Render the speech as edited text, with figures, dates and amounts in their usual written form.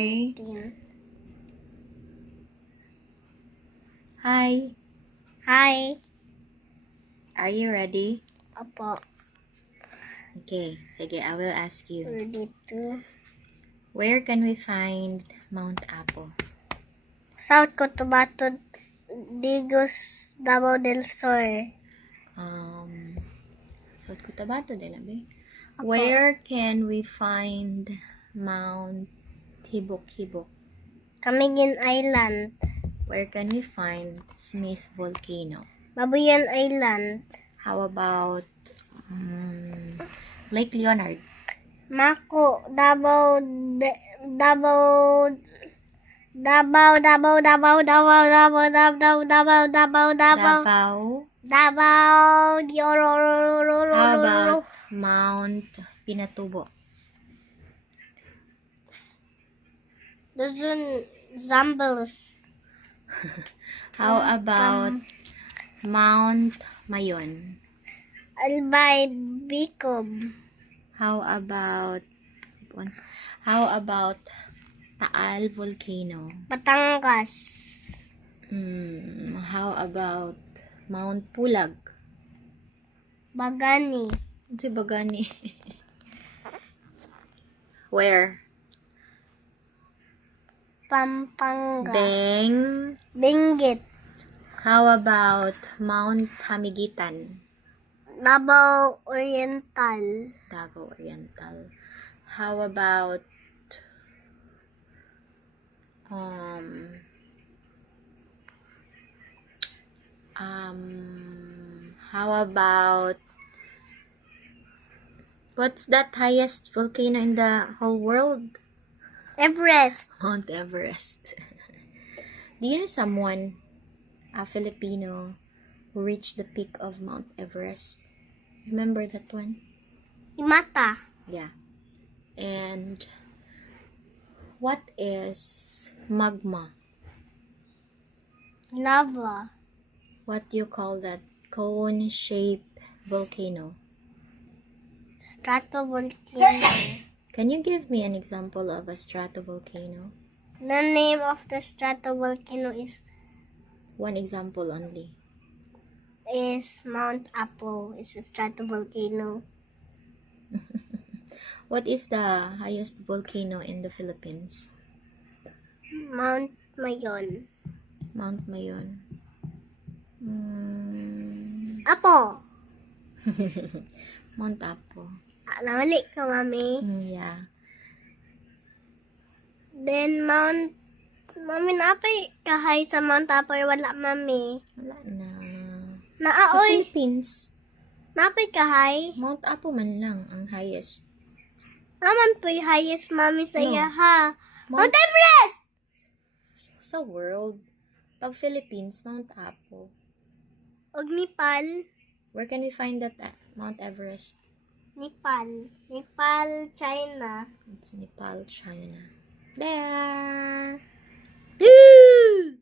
Hi. Hi. Hi. Are you ready? Apo. Okay, sige, I will ask you. Ready to. Where can we find Mount Apo? South Cotabato, Digos, Davao del Sur. South Cotabato din, abi? Apo. Where can we find Mount Hibok-Hibok? Camiguin Island. Where can we find Smith Volcano? Babuyan Island. How about Lake Leonard? Mako, Davao, Davao, Davao, Davao, Davao, Davao, Davao, Davao, Davao, Davao, Davao, Davao? Davao, How about Mount Pinatubo? Duzun Zambales. How about Mount Mayon? Albay Bicob. How about Taal Volcano? Batangas. How about Mount Pulag? Bagani. Ano si Bagani? Where? Pampanga. Benguet. Benguet. How about Mount Hamigitan? Davao Oriental. Davao Oriental. How about what's that highest volcano in the whole world? Everest. Mount Everest. Do you know someone, a Filipino, who reached the peak of Mount Everest? Remember that one? Himata. Yeah. And what is magma? Lava. What do you call that cone-shaped volcano? Stratovolcano. Can you give me an example of a stratovolcano? The name of the stratovolcano One example only. is Mount Apo. It's a stratovolcano. What is the highest volcano in the Philippines? Mount Mayon. Mount Mayon. Apo. Mount Apo. Namali ka, mami. Yeah. Then Mami, napay kahay sa Mount Apo, wala, mami. Wala na. Sa Naaoy, Philippines, napay kahay. Mount Apo man lang ang highest. Naman po yung highest, mami, sa No. iya, ha? Mount Mount Everest! sa world. Pag Philippines, Mount Apo. Og Nepal. Where can we find that at? Mount Everest? Nepal. Nepal, China. It's Nepal, China. There! Woo!